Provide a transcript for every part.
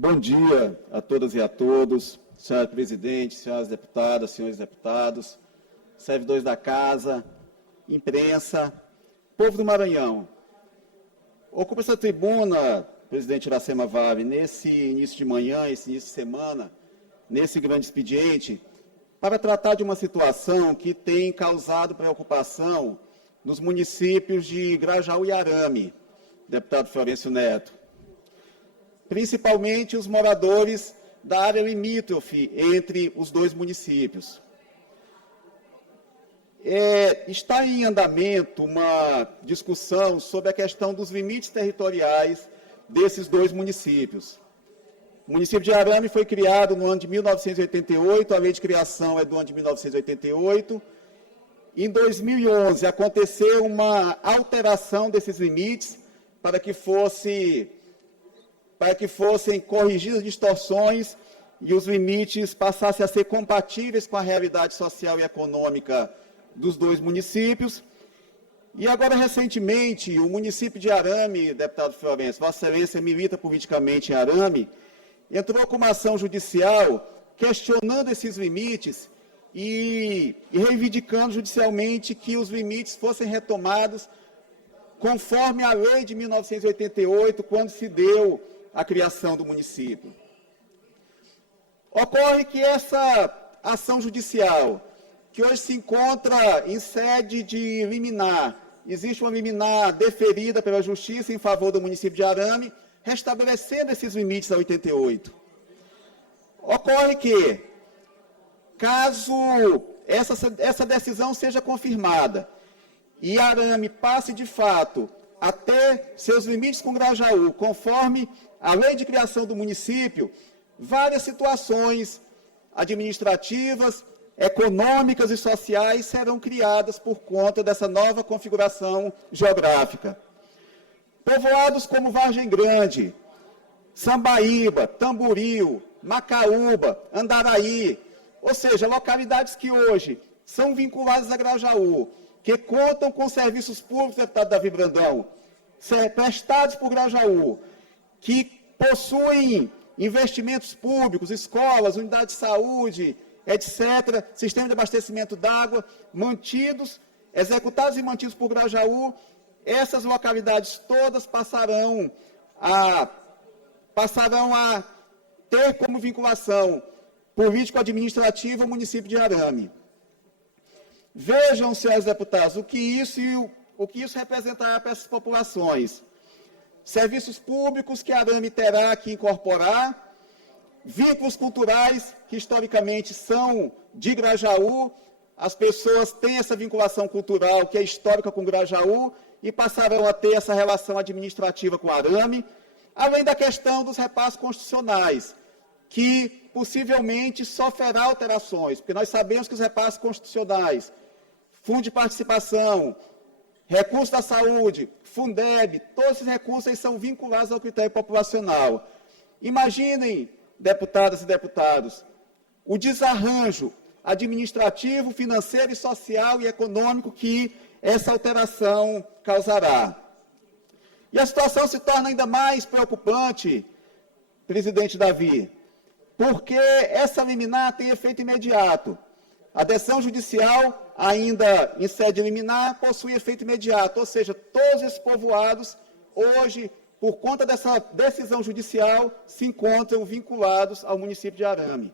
Bom dia a todas e a todos, senhora presidente, senhoras deputadas, senhores deputados, servidores da casa, imprensa, povo do Maranhão. Ocupo essa tribuna, presidente Iracema Vale, nesse início de manhã, esse início de semana, nesse grande expediente, para tratar de uma situação que tem causado preocupação nos municípios de Grajaú e Arame, deputado Florencio Neto. Principalmente os moradores da área limítrofe entre os dois municípios. Está em andamento uma discussão sobre a questão dos limites territoriais desses dois municípios. O município de Arame foi criado no ano de 1988, a lei de criação é do ano de 1988. Em 2011, aconteceu uma alteração desses limites para que fossem corrigidas distorções e os limites passassem a ser compatíveis com a realidade social e econômica dos dois municípios. E agora, recentemente, o município de Arame, deputado Florencio, Vossa Excelência milita politicamente em Arame, entrou com uma ação judicial questionando esses limites e reivindicando judicialmente que os limites fossem retomados conforme a lei de 1988, quando se deu a criação do município. Ocorre que essa ação judicial, que hoje se encontra em sede de liminar, existe uma liminar deferida pela Justiça em favor do município de Arame, restabelecendo esses limites a 88. Ocorre que, caso essa decisão seja confirmada e Arame passe de fato a ter seus limites com Grajaú, conforme a lei de criação do município, várias situações administrativas, econômicas e sociais serão criadas por conta dessa nova configuração geográfica. Povoados como Vargem Grande, Sambaíba, Tamboril, Macaúba, Andaraí, ou seja, localidades que hoje são vinculadas a Grajaú, que contam com serviços públicos, deputado Davi Brandão, prestados por Grajaú, que possuem investimentos públicos, escolas, unidades de saúde, etc., sistema de abastecimento d'água, executados e mantidos por Grajaú, essas localidades todas passarão a ter como vinculação político-administrativa o município de Arame. Vejam, senhores deputados, o que isso representará para essas populações. Serviços públicos que Arame terá que incorporar, vínculos culturais que historicamente são de Grajaú, as pessoas têm essa vinculação cultural que é histórica com Grajaú e passarão a ter essa relação administrativa com Arame, além da questão dos repassos constitucionais, que possivelmente sofrerá alterações, porque nós sabemos que os repassos constitucionais, Fundo de Participação, Recurso da Saúde, Fundeb, todos esses recursos aí são vinculados ao critério populacional. Imaginem, deputadas e deputados, o desarranjo administrativo, financeiro, social e econômico que essa alteração causará. E a situação se torna ainda mais preocupante, presidente Davi, porque essa liminar tem efeito imediato. A decisão judicial, ainda em sede liminar, possui efeito imediato, ou seja, todos esses povoados, hoje, por conta dessa decisão judicial, se encontram vinculados ao município de Arame.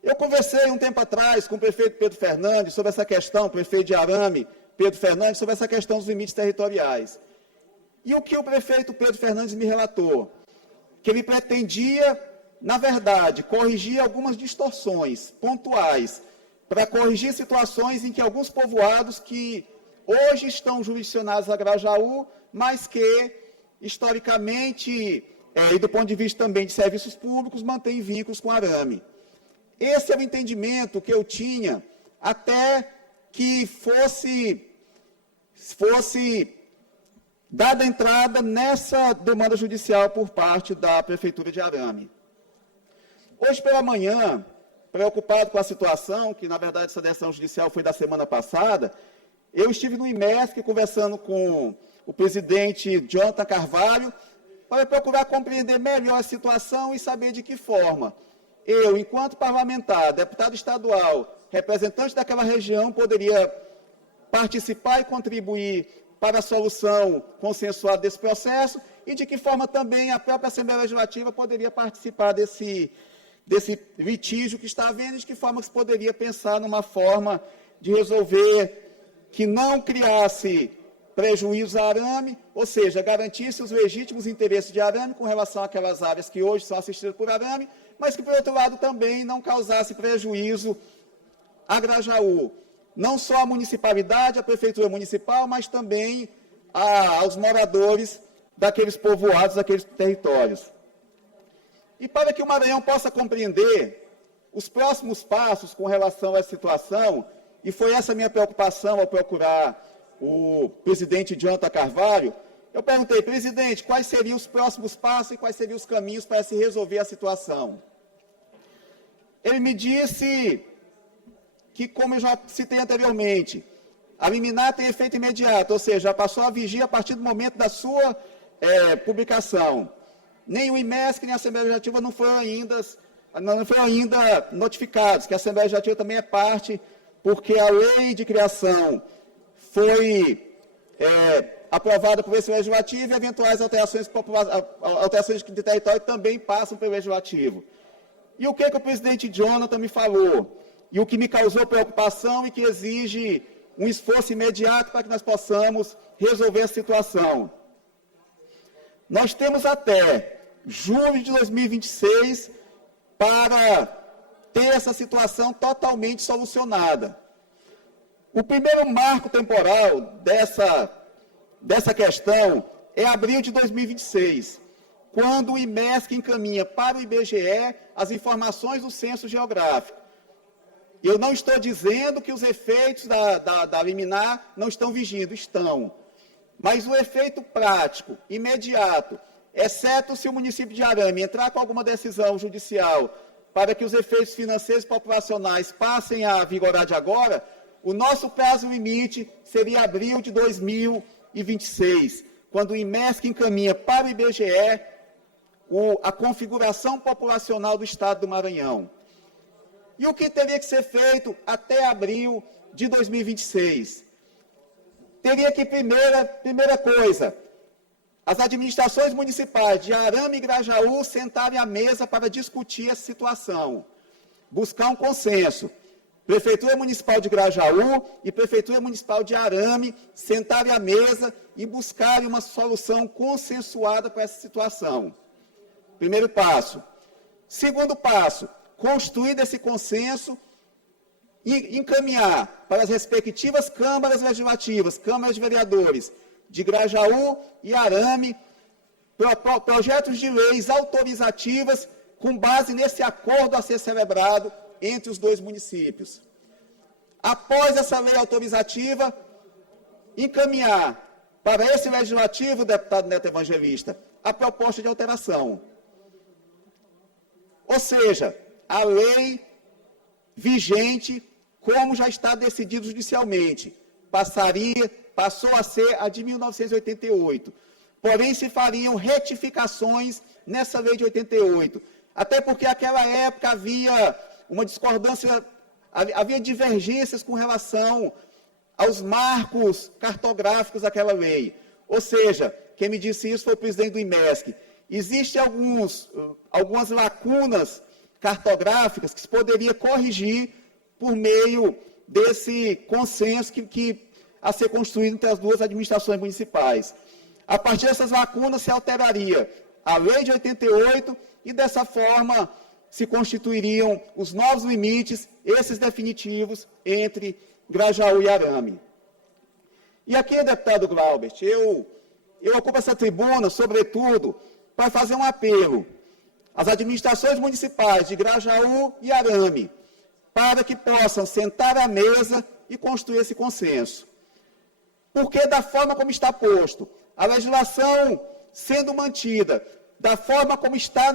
Eu conversei um tempo atrás com o prefeito Pedro Fernandes sobre essa questão, prefeito de Arame, Pedro Fernandes, sobre essa questão dos limites territoriais. E o que o prefeito Pedro Fernandes me relatou? Que ele pretendia, na verdade, corrigir algumas distorções pontuais, para corrigir situações em que alguns povoados que hoje estão jurisdicionados a Grajaú, mas que, historicamente, e do ponto de vista também de serviços públicos, mantêm vínculos com Arame. Esse é o entendimento que eu tinha até que fosse dada entrada nessa demanda judicial por parte da Prefeitura de Arame. Hoje pela manhã, preocupado com a situação, que na verdade essa decisão judicial foi da semana passada, eu estive no IMESC conversando com o presidente Jonathan Carvalho, para procurar compreender melhor a situação e saber de que forma eu, enquanto parlamentar, deputado estadual, representante daquela região, poderia participar e contribuir para a solução consensuada desse processo e de que forma também a própria Assembleia Legislativa poderia participar desse litígio que está havendo e de que forma se poderia pensar numa forma de resolver que não criasse prejuízo a arame, ou seja, garantisse os legítimos interesses de arame com relação àquelas áreas que hoje são assistidas por arame, mas que, por outro lado, também não causasse prejuízo a Grajaú, não só à municipalidade, à prefeitura municipal, mas também aos moradores daqueles povoados, daqueles territórios. E para que o Maranhão possa compreender os próximos passos com relação a essa situação, e foi essa minha preocupação ao procurar o presidente Jonathan Carvalho, eu perguntei, presidente, quais seriam os próximos passos e quais seriam os caminhos para se resolver a situação. Ele me disse que, como eu já citei anteriormente, a liminar tem efeito imediato, ou seja, passou a vigir a partir do momento da sua publicação. Nem o IMESC, nem a Assembleia Legislativa não foram ainda notificados, que a Assembleia Legislativa também é parte, porque a lei de criação foi aprovada por esse Legislativo e eventuais alterações de território também passam pelo Legislativo. E o que o presidente Jonathan me falou? E o que me causou preocupação e que exige um esforço imediato para que nós possamos resolver a situação. Nós temos até julho de 2026 para ter essa situação totalmente solucionada. O primeiro marco temporal dessa questão é abril de 2026, quando o IMESC encaminha para o IBGE as informações do censo geográfico. Eu não estou dizendo que os efeitos da liminar não estão vigindo, estão. Mas o efeito prático, imediato, exceto se o município de Arame entrar com alguma decisão judicial para que os efeitos financeiros e populacionais passem a vigorar de agora, o nosso prazo limite seria abril de 2026, quando o IMESC encaminha para o IBGE a configuração populacional do Estado do Maranhão. E o que teria que ser feito até abril de 2026? Teria que, primeira coisa, as administrações municipais de Arame e Grajaú sentarem à mesa para discutir essa situação, buscar um consenso. Prefeitura Municipal de Grajaú e Prefeitura Municipal de Arame sentarem à mesa e buscarem uma solução consensuada para essa situação. Primeiro passo. Segundo passo, construir desse consenso e encaminhar para as respectivas câmaras legislativas, câmaras de vereadores de Grajaú e Arame, projetos de leis autorizativas com base nesse acordo a ser celebrado entre os dois municípios. Após essa lei autorizativa, encaminhar para esse legislativo, deputado Neto Evangelista, a proposta de alteração. Ou seja, a lei vigente, como já está decidido judicialmente, passou a ser a de 1988. Porém, se fariam retificações nessa lei de 88. Até porque naquela época havia uma discordância, havia divergências com relação aos marcos cartográficos daquela lei. Ou seja, quem me disse isso foi o presidente do IMESC. Existem algumas lacunas cartográficas que se poderia corrigir por meio desse consenso que a ser construído entre as duas administrações municipais. A partir dessas lacunas se alteraria a lei de 88 e dessa forma se constituiriam os novos limites, esses definitivos, entre Grajaú e Arame. E aqui, deputado Glaubert, eu ocupo essa tribuna, sobretudo, para fazer um apelo às administrações municipais de Grajaú e Arame, para que possam sentar à mesa e construir esse consenso. Porque, da forma como está posto, a legislação sendo mantida, da forma como está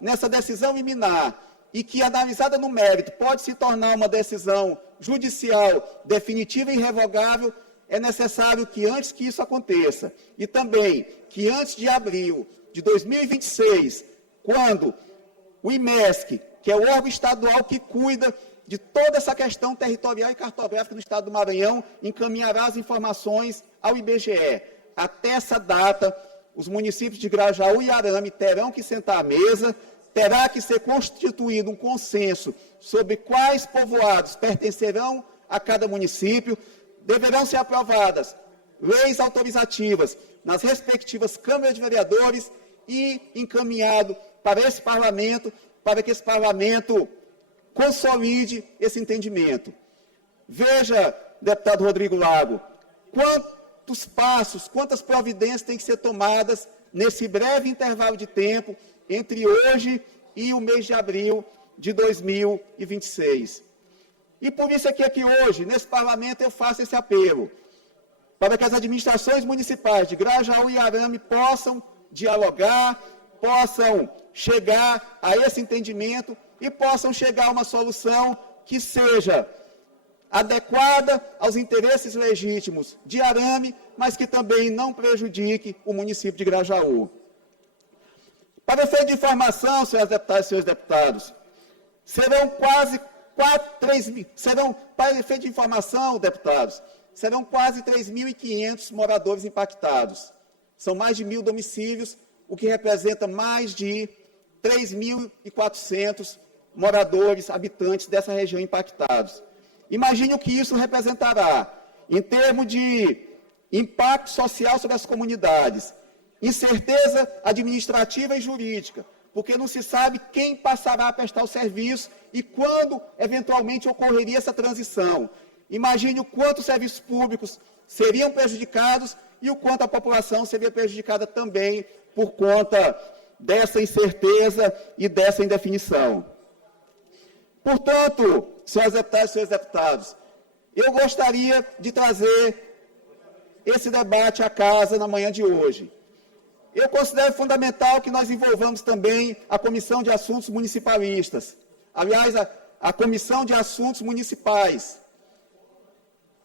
nessa decisão liminar, e que, analisada no mérito, pode se tornar uma decisão judicial definitiva e irrevogável, é necessário que, antes que isso aconteça, e também que antes de abril de 2026, quando o IMESC, que é o órgão estadual que cuida de toda essa questão territorial e cartográfica do Estado do Maranhão, encaminhará as informações ao IBGE. Até essa data, os municípios de Grajaú e Arame terão que sentar à mesa, terá que ser constituído um consenso sobre quais povoados pertencerão a cada município, deverão ser aprovadas leis autorizativas nas respectivas câmaras de vereadores e encaminhado para esse parlamento, para que esse parlamento consolide esse entendimento. Veja, deputado Rodrigo Lago, quantos passos, quantas providências têm que ser tomadas nesse breve intervalo de tempo entre hoje e o mês de abril de 2026. E por isso é que hoje, nesse parlamento, eu faço esse apelo, para que as administrações municipais de Grajaú e Arame possam dialogar, possam chegar a esse entendimento e possam chegar a uma solução que seja adequada aos interesses legítimos de Arame, mas que também não prejudique o município de Grajaú. Para efeito de informação, senhoras deputadas e senhores deputados, para efeito de informação, deputados, serão quase 3.500 moradores impactados. São mais de 1.000 domicílios, o que representa mais de 3.400 moradores, habitantes dessa região impactados. Imagine o que isso representará em termos de impacto social sobre as comunidades, incerteza administrativa e jurídica, porque não se sabe quem passará a prestar o serviço e quando, eventualmente, ocorreria essa transição. Imagine o quanto os serviços públicos seriam prejudicados e o quanto a população seria prejudicada também por conta dessa incerteza e dessa indefinição. Portanto, senhoras deputadas e senhores deputados, eu gostaria de trazer esse debate à casa na manhã de hoje. Eu considero fundamental que nós envolvamos também a Comissão de Assuntos Municipalistas, aliás, a Comissão de Assuntos Municipais,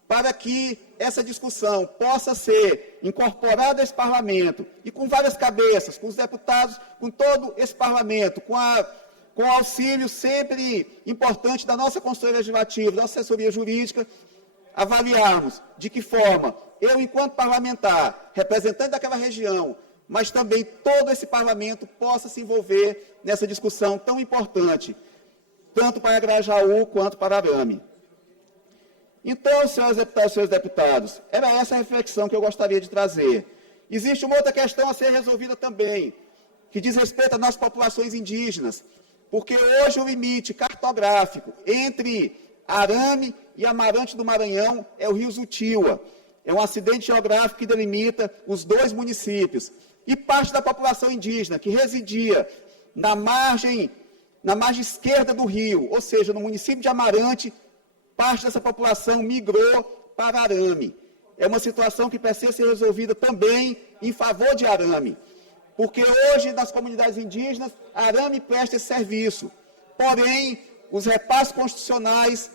para que essa discussão possa ser incorporada a esse parlamento e com várias cabeças, com os deputados, com todo esse parlamento, com o auxílio sempre importante da nossa consultoria legislativa, da nossa assessoria jurídica, avaliarmos de que forma eu, enquanto parlamentar, representante daquela região, mas também todo esse parlamento possa se envolver nessa discussão tão importante, tanto para Grajaú quanto para Arame. Então, senhoras deputadas e senhores deputados, era essa a reflexão que eu gostaria de trazer. Existe uma outra questão a ser resolvida também, que diz respeito às nossas populações indígenas, porque hoje o limite cartográfico entre Arame e Amarante do Maranhão é o rio Zutiwa. É um acidente geográfico que delimita os dois municípios. E parte da população indígena que residia na margem esquerda do rio, ou seja, no município de Amarante, parte dessa população migrou para Arame. É uma situação que precisa ser resolvida também em favor de Arame, porque hoje, nas comunidades indígenas, Arame presta esse serviço. Porém, os repasses constitucionais,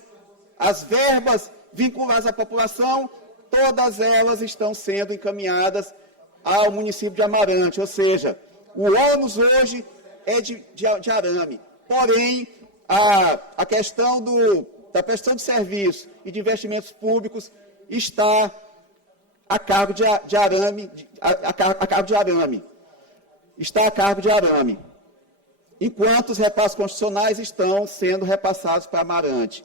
as verbas vinculadas à população, todas elas estão sendo encaminhadas ao município de Amarante, ou seja, o ônus hoje é de Arame. Porém, a questão da prestação de serviço e de investimentos públicos está a cargo de Arame, está a cargo de Arame, enquanto os repasses constitucionais estão sendo repassados para Amarante.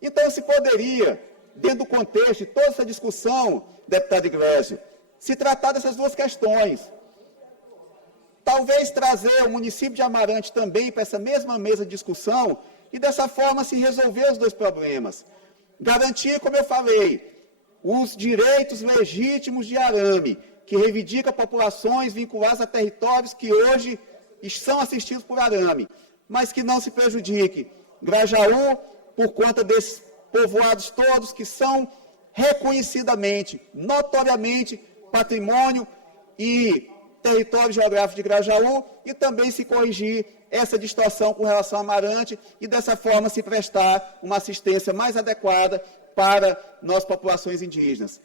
Então, se poderia, dentro do contexto de toda essa discussão, deputado Iglesias, se tratar dessas duas questões. Talvez trazer o município de Amarante também para essa mesma mesa de discussão e, dessa forma, se resolver os dois problemas. Garantir, como eu falei, os direitos legítimos de Arame, que reivindica populações vinculadas a territórios que hoje são assistidos por Arame, mas que não se prejudique Grajaú por conta desses povoados todos que são reconhecidamente, notoriamente, patrimônio e território geográfico de Grajaú, e também se corrigir essa distorção com relação a Amarante e, dessa forma, se prestar uma assistência mais adequada para nossas populações indígenas.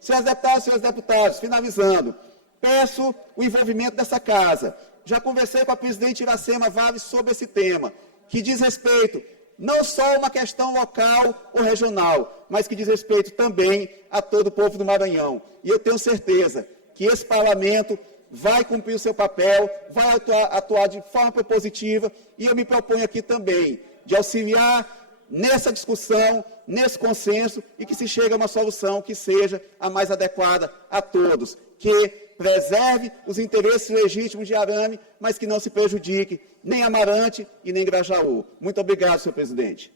Senhoras deputadas, senhores deputados, finalizando, peço o envolvimento dessa casa. Já conversei com a presidente Iracema Vaves sobre esse tema, que diz respeito não só a uma questão local ou regional, mas que diz respeito também a todo o povo do Maranhão. E eu tenho certeza que esse parlamento vai cumprir o seu papel, vai atuar de forma propositiva, e eu me proponho aqui também de auxiliar nessa discussão, nesse consenso, e que se chegue a uma solução que seja a mais adequada a todos, que preserve os interesses legítimos de Arame, mas que não se prejudique nem Amarante e nem Grajaú. Muito obrigado, senhor presidente.